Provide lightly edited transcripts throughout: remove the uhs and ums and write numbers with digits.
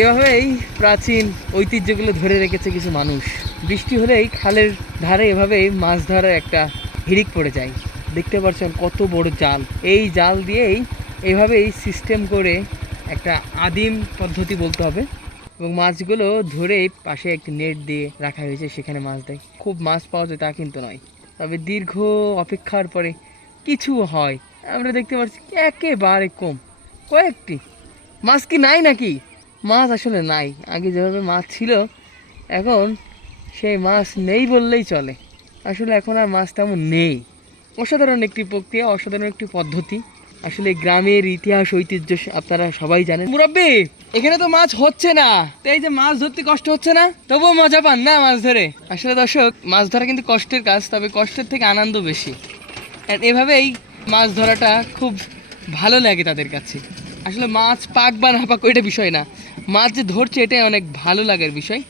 এভাবেই প্রাচীন ঐতিহ্যগুলো ধরে রেখেছে কিছু মানুষ। বৃষ্টি হলেই খালের ধারে এভাবেই মাছ ধরার একটা হিড়িক পড়ে যায়। দেখতে পাচ্ছেন কত বড় জাল, এই জাল দিয়েই এভাবেই সিস্টেম করে একটা আদিম পদ্ধতি বলতে হবে, এবং মাছগুলো ধরে পাশে একটি নেট দিয়ে রাখা হয়েছে, সেখানে মাছ দেয়। খুব মাছ পাওয়া যায় তা কিন্তু নয়, তবে দীর্ঘ অপেক্ষার পরে কিছু হয়। আমরা দেখতে পাচ্ছি একেবারে কম, কয়েকটি মাছ। কি নাই নাকি? মাছ আসলে নাই। আগে যেভাবে মাছ ছিল এখন সেই মাছ নেই বললেই চলে। আসলে এখন আর মাছ তেমন নেই। অসাধারণ একটি প্রক্রিয়া, অসাধারণ একটি পদ্ধতি। আসলে গ্রামের ইতিহাস ঐতিহ্য আপনারা সবাই জানেন। মুরব্বি, এখানে তো মাছ হচ্ছে না, তো এই যে মাছ ধরতে কষ্ট হচ্ছে না? তবুও মজা পান না মাছ ধরে? আসলে দর্শক, মাছ ধরা কিন্তু কষ্টের কাজ, তবে কষ্টের থেকে আনন্দ বেশি। এভাবেই মাছ ধরাটা খুব ভালো লাগে তাদের কাছে। আসলে মাছ পাক বা না পাক ওইটা বিষয় না, মাছ যে ধরছে এটাই অনেক ভালো লাগার বিষয়।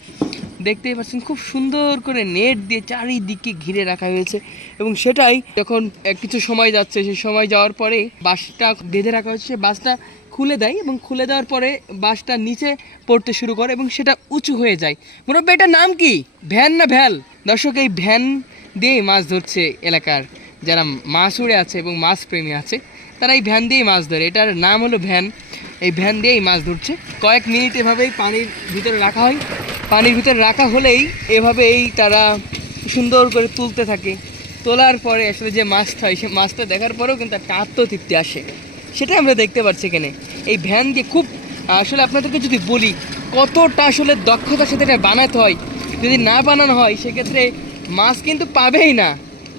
দেখতেই পাচ্ছেন খুব সুন্দর করে নেট দিয়ে চারিদিকে ঘিরে রাখা হয়েছে, এবং সেটাই যখন কিছু সময় যাচ্ছে, সেই সময় যাওয়ার পরে বাঁশটা বেঁধে রাখা হয়েছে, সে বাঁশটা খুলে দেয়, এবং খুলে দেওয়ার পরে বাঁশটা নিচে পড়তে শুরু করে এবং সেটা উঁচু হয়ে যায়। মুরব্বী, এটার নাম কি? ভ্যান না ভ্যাল? দর্শক, এই ভ্যান দিয়েই মাছ ধরছে এলাকার যারা মাছ উড়ে আছে এবং মাছ প্রেমী আছে, তারা এই ভ্যান দিয়েই মাছ ধরে। এটার নাম হলো ভ্যান। এই ভ্যান দিয়েই মাছ ধরছে। কয়েক মিনিট এভাবেই পানির ভিতরে রাখা হয়। পানির ভিতরে রাখা হলেই এভাবেই তারা সুন্দর করে তুলতে থাকে। তোলার পরে আসলে যে মাছটা হয়, সে মাছটা দেখার পরেও কিন্তু একটা আত্মতৃপ্তি আসে, সেটা আমরা দেখতে পাচ্ছি এখানে। এই ভ্যান দিয়ে খুব, আসলে আপনাদেরকে যদি বলি কতটা আসলে দক্ষতার সাথে এটা বানাতে হয়, যদি না বানানো হয় সেক্ষেত্রে মাছ কিন্তু পাবেই না।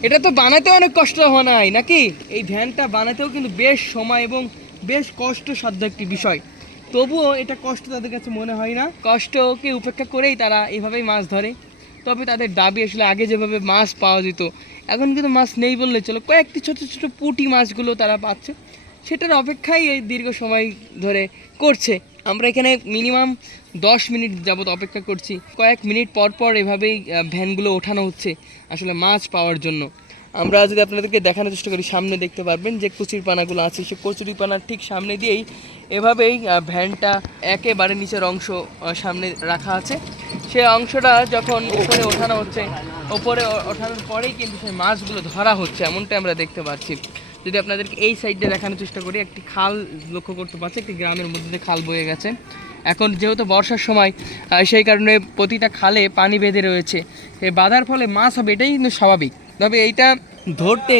এটা তো বানাতেও অনেক কষ্ট হয় নাকি? এই ভ্যানটা বানাতেও কিন্তু বেশ সময় এবং বেশ কষ্টসাধ্য একটি বিষয়। তবুও এটা কষ্ট তাদের কাছে মনে হয় না, কষ্টকে উপেক্ষা করেই তারা এইভাবেই মাছ ধরে। তবে তাদের দাবি, আসলে আগে যেভাবে মাছ পাওয়া যেত এখন কিন্তু মাছ নেই বললে চলো। কয়েকটি ছোট ছোট পুঁটি মাছগুলো তারা পাচ্ছে, সেটার অপেক্ষাই এই দীর্ঘ সময় ধরে করছে। আমরা এখানে মিনিমাম 10 মিনিট যাবত অপেক্ষা করছি। কয়েক মিনিট পর পর এভাবেই ভ্যানগুলো ওঠানো হচ্ছে আসলে মাছ পাওয়ার জন্য। আমরা যদি আপনাদেরকে দেখানোর চেষ্টা করি, সামনে দেখতে পারবেন যে কচুরিপানাগুলো আছে, সেই কচুরিপানার ঠিক সামনে দিয়েই এভাবেই ভ্যানটা একেবারে নিচের অংশ সামনে রাখা আছে। সেই অংশটা যখন উপরে ওঠানো হচ্ছে, ওপরে ওঠানোর পরেই কিন্তু সেই মাছগুলো ধরা হচ্ছে, এমনটা আমরা দেখতে পাচ্ছি। যদি আপনাদেরকে এই সাইডে দেখানোর চেষ্টা করি, একটি খাল লক্ষ্য করতে পারছি, একটি গ্রামের মধ্যে দিয়ে খাল বয়ে গেছে। এখন যেহেতু বর্ষার সময়, সেই কারণে প্রতিটা খালে পানি বেঁধে রয়েছে। এই বাঁধার ফলে মাছ হবে, এটাই কিন্তু স্বাভাবিক। তবে এইটা ধরতে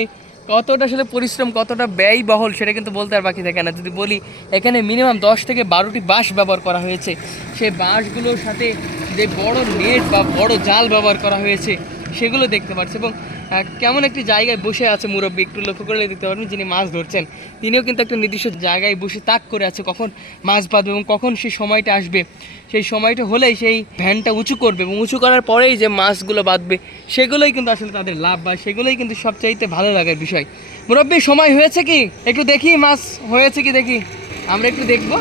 কতটা আসলে পরিশ্রম, কতটা ব্যয়বহুল সেটা কিন্তু বলতে আর বাকি থাকে না। যদি বলি, এখানে মিনিমাম 10 থেকে 12টি বাঁশ ব্যবহার করা হয়েছে। সেই বাঁশগুলোর সাথে যে বড় নেট বা বড় জাল ব্যবহার করা হয়েছে সেগুলো দেখতে পাচ্ছি। এবং কেমন একটি জায়গায় বসে আছে মুরব্বী, একটু লক্ষ্য করলে দেখতে পারবেন, যিনি মাছ ধরছেন তিনিও কিন্তু একটা নির্দিষ্ট জায়গায় বসে তাক করে আছে, কখন মাছ বাঁধবে এবং কখন সেই সময়টা আসবে। সেই সময়টা হলেই সেই ভ্যানটা উঁচু করবে, এবং উঁচু করার পরেই যে মাছগুলো বাঁধবে সেগুলোই কিন্তু আসলে তাদের লাভ, বা সেগুলোই কিন্তু সবচাইতে ভালো লাগার বিষয়। মুরব্বী, সময় হয়েছে কি? একটু দেখি মাছ হয়েছে কি দেখি, আমরা একটু দেখবো।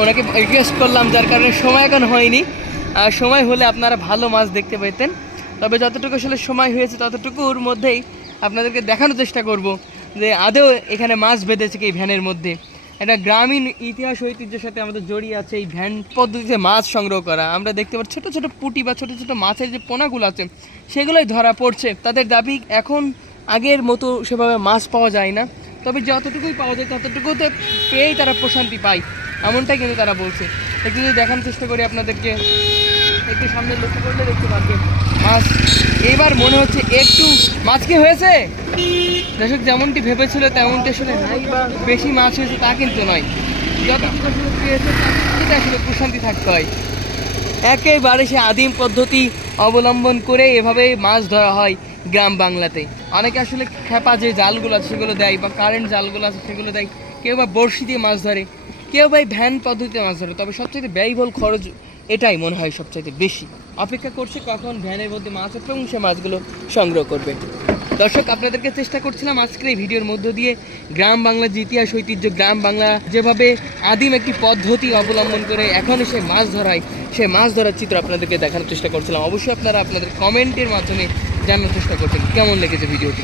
ওনাকে রিকোয়েস্ট করলাম, যার কারণে সময় এখন হয়নি। সময় হলে আপনারা ভালো মাছ দেখতে পেতেন। তবে যতটুকু আসলে সময় হয়েছে ততটুকুর মধ্যেই আপনাদেরকে দেখানোর চেষ্টা করব যে আদৌ এখানে মাছ বেঁধেছে কি এই ভ্যানের মধ্যে। একটা গ্রামীণ ইতিহাস ঐতিহ্যের সাথে আমাদের জড়িয়ে আছে এই ভ্যান পদ্ধতিতে মাছ সংগ্রহ করা। আমরা দেখতে পাচ্ছি ছোটো ছোটো পুঁটি বা ছোটো ছোটো মাছের যে পোনাগুলো আছে সেগুলোই ধরা পড়ছে। তাদের দাবি, এখন আগের মতো সেভাবে মাছ পাওয়া যায় না, তবে যতটুকুই পাওয়া যায় ততটুকুতে পেয়েই তারা প্রশান্তি পায়, এমনটাই কিন্তু তারা বলছে। একটু যদি দেখানোর চেষ্টা করি আপনাদেরকে, একটু সামনে লক্ষ্য করলে দেখতে পারবেন মাছ। এইবার মনে হচ্ছে একটু মাছ কি হয়েছে, দর্শক যেমনটি ভেবেছিল তেমনটি আসলে নাই, বা বেশি মাছ হয়েছে তা কিন্তু নয়। যতটুকু আসলে পেয়েছে তাতে আসলে প্রশান্তি থাকতে হয়। একেবারে সে আদিম পদ্ধতি অবলম্বন করে এভাবে মাছ ধরা হয় গ্রাম বাংলাতে। অনেকে আসলে খেপা যে জালগুলো আছে সেগুলো দেয়, বা কারেন্ট জালগুলো আছে সেগুলো দেয়, কেউ বা বড়শি দিয়ে মাছ ধরে, কেউ বা ভ্যান পদ্ধতিতে মাছ ধরে। তবে সবচেয়ে ব্যয়বহুল খরচ এটাই মনে হয় সবচাইতে বেশি। অপেক্ষা করছে কখন ভ্যানের মধ্যে মাছ আসবে এবং সে মাছগুলো সংগ্রহ করবে। দর্শক, আপনাদেরকে চেষ্টা করছিলাম আজকের এই ভিডিওর মধ্য দিয়ে গ্রাম বাংলার যে ইতিহাস ঐতিহ্য, গ্রাম বাংলা যেভাবে আদিম একটি পদ্ধতি অবলম্বন করে এখনও সে মাছ ধরায়, সে মাছ ধরার চিত্র আপনাদেরকে দেখানোর চেষ্টা করছিলাম। অবশ্যই আপনারা আপনাদের কমেন্টের মাধ্যমে জানার চেষ্টা করবেন কেমন লেগেছে ভিডিওটি।